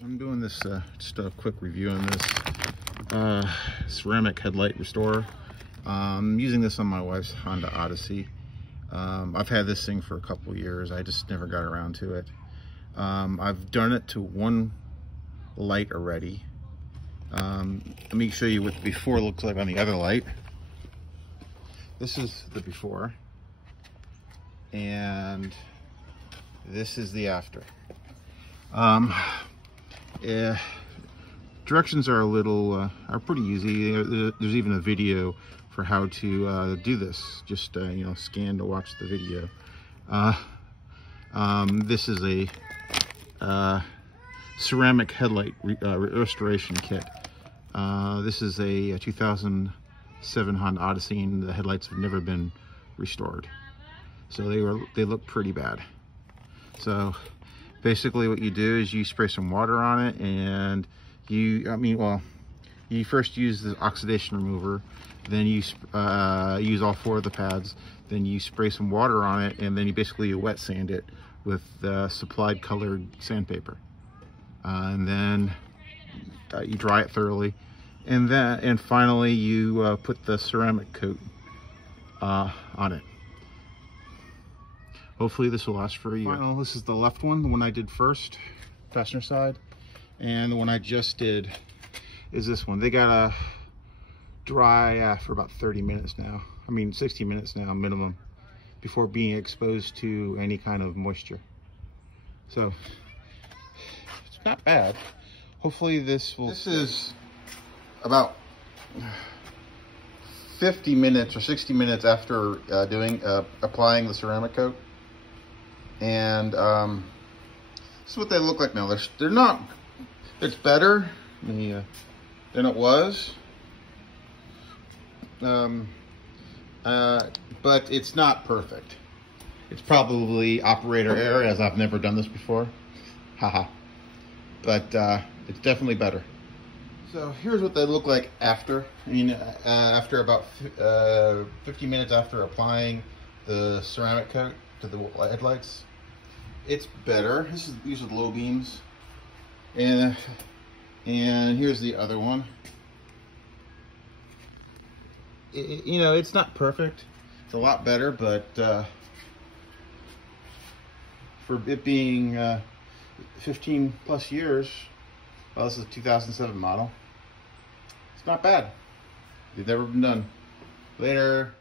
I'm doing this, just a quick review on this ceramic headlight restorer. I'm using this on my wife's Honda Odyssey. I've had this thing for a couple years. I just never got around to it. I've done it to one light already. Let me show you what the before looks like on the other light. This is the before, and this is the after. Yeah, directions are are pretty easy. There's even a video for how to do this. Just you know, scan to watch the video. This is a ceramic headlight restoration kit. This is a 2007 Honda Odyssey, and the headlights have never been restored, so they look pretty bad. So basically what you do is you spray some water on it, and you first use the oxidation remover, then you use all 4 of the pads, then you spray some water on it, and then you wet sand it with supplied colored sandpaper, and then you dry it thoroughly, and finally you put the ceramic coat on it. Hopefully this will last for a year. This is the left one, the one I did first, fastener side. And the one I just did is this one. They gotta dry for about 30 minutes now. 60 minutes now minimum, before being exposed to any kind of moisture. So it's not bad. Hopefully this will... This is about 50 minutes or 60 minutes after applying the ceramic coat. And this is what they look like now. They're not, it's better than it was, but it's not perfect. It's probably operator error, as I've never done this before, haha. But it's definitely better. So here's what they look like after. After about 50 minutes after applying the ceramic coat to the headlights, it's better. These are the low beams, and here's the other one. It's not perfect. It's a lot better, but for it being 15 plus years, well, this is a 2007 model. It's not bad. They've never been done. Later.